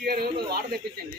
గారు water తెప్పించండి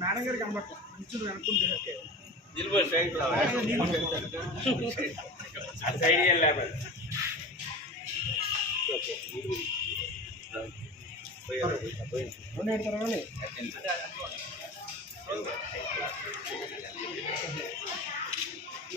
madam గారికి మంచి అనుకుంటే రావాలి, గౌతమ్ వెళ్ళరా? తీసుకున్నాను. నీకు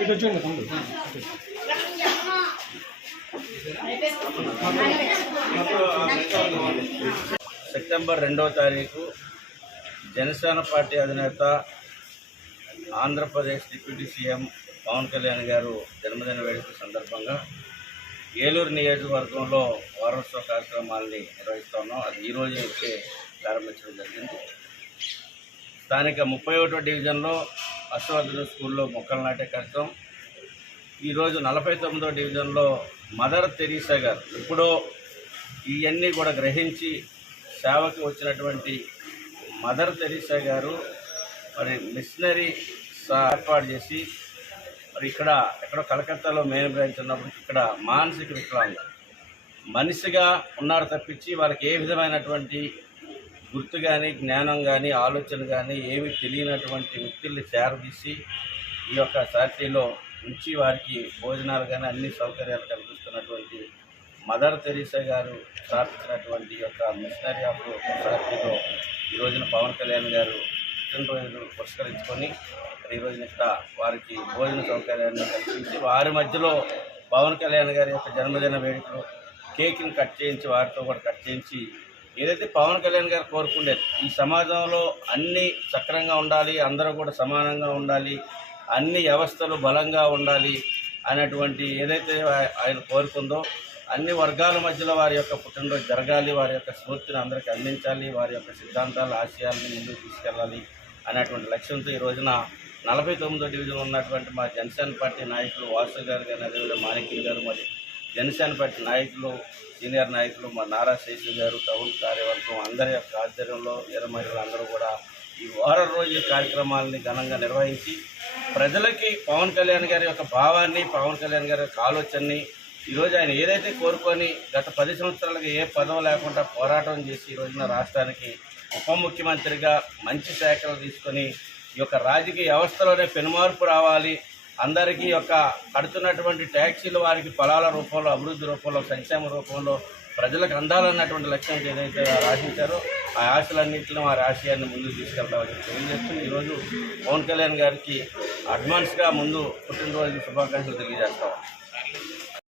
ఇటు వచ్చేయండి తమ్ముడు సెప్టెంబర్ రెండవ తారీఖు జనసేన పార్టీ అధినేత ఆంధ్రప్రదేశ్ డిప్యూటీ సీఎం పవన్ కళ్యాణ్ గారు జన్మదిన వేడుక సందర్భంగా ఏలూరు నియోజకవర్గంలో వారోత్సవ కార్యక్రమాలని నిర్వహిస్తున్నాం అది ఈరోజు వచ్చే ప్రారంభించడం జరిగింది. స్థానిక ముప్పై ఒకటో డివిజన్లో అశ్వవర్ధన స్కూల్లో మొక్కలు నాటే కార్యక్రమం. ఈరోజు నలభై తొమ్మిదో డివిజన్లో మదర్ తెరీసా గారు ఇప్పుడో ఇవన్నీ కూడా గ్రహించి సేవకి వచ్చినటువంటి మదర్ తెరీసా గారు మరి మిషనరీ ఏర్పాటు చేసి మరి ఇక్కడ ఎక్కడో కలకత్తాలో మెయిన్ బ్రాంచ్ ఉన్నప్పుడు ఇక్కడ మానసిక వికలాంగులు. మనిషిగా ఉన్నారు తప్పించి వాళ్ళకి ఏ విధమైనటువంటి గుర్తు కానీ జ్ఞానం కానీ ఆలోచన కానీ ఏమి తెలియనటువంటి వ్యక్తుల్ని చేరదీసి ఈ యొక్క సాటిలో ఉంచి వారికి భోజనాలు కానీ అన్ని సౌకర్యాలు కల్పిస్తున్నటువంటి మదర్ తెరీసా గారు స్థాపించినటువంటి యొక్క మిషనరీ ఆఫ్ సొసైటీలో ఈ రోజున పవన్ కళ్యాణ్ గారు పుట్టినరోజును పురస్కరించుకొని ఈరోజు నిష్ట ఇక్కడ వారికి భోజన సౌకర్యాన్ని కల్పించి వారి మధ్యలో పవన్ కళ్యాణ్ గారి యొక్క జన్మదిన వేడుకలు కేక్ని కట్ చేయించి వారితో కూడా కట్ చేయించి ఏదైతే పవన్ కళ్యాణ్ గారు కోరుకునేది ఈ సమాజంలో అన్ని సక్రంగా ఉండాలి అందరూ కూడా సమానంగా ఉండాలి అన్ని వ్యవస్థలు బలంగా ఉండాలి అనేటువంటి ఏదైతే ఆయన కోరుకుందో అన్ని వర్గాల మధ్యలో వారి యొక్క పుట్టినరోజు జరగాలి వారి యొక్క స్ఫూర్తిని అందరికీ అందించాలి వారి యొక్క సిద్ధాంతాలు ఆశయాలను ముందుకు తీసుకెళ్ళాలి. అనేటువంటి లక్ష్యంతో ఈ రోజున నలభై తొమ్మిదో డివిజన్ ఉన్నటువంటి మా జనసేన పార్టీ నాయకులు వాసు గారు కానీ అదేవిధంగా మాణిక్యం గారు మరి జనసేన పార్టీ నాయకులు సీనియర్ నాయకులు మా నారా శేషు గారు టౌన్ కార్యవర్గం అందరి యొక్క ఆధ్వర్యంలో ఇర అందరూ కూడా ఈ వారం రోజు కార్యక్రమాలని ఘనంగా నిర్వహించి ప్రజలకి పవన్ కళ్యాణ్ గారి యొక్క భావాన్ని పవన్ కళ్యాణ్ గారి యొక్క ఆలోచనని ఈరోజు ఆయన ఏదైతే కోరుకొని గత పది సంవత్సరాలుగా ఏ పదవి లేకుండా పోరాటం చేసి ఈ రోజున రాష్ట్రానికి ఉప ముఖ్యమంత్రిగా మంచి శాఖలు తీసుకొని ఈ యొక్క రాజకీయ వ్యవస్థలోనే పెనుమార్పు రావాలి. అందరికీ యొక్క కడుతున్నటువంటి ట్యాక్సీలు వారికి ఫలాల రూపంలో అభివృద్ధి రూపంలో సంక్షేమ రూపంలో ప్రజలకు అందాలన్నటువంటి లక్ష్యం ఏదైతే ఆశించారో ఆ ఆశలన్నింటినీ ఆ ఆశయాన్ని ముందుకు తీసుకెళ్తామని తెలియజేస్తూ ఈరోజు పవన్ కళ్యాణ్ గారికి అడ్వాన్స్గా ముందు పుట్టినరోజు శుభాకాంక్షలు తెలియజేస్తాం.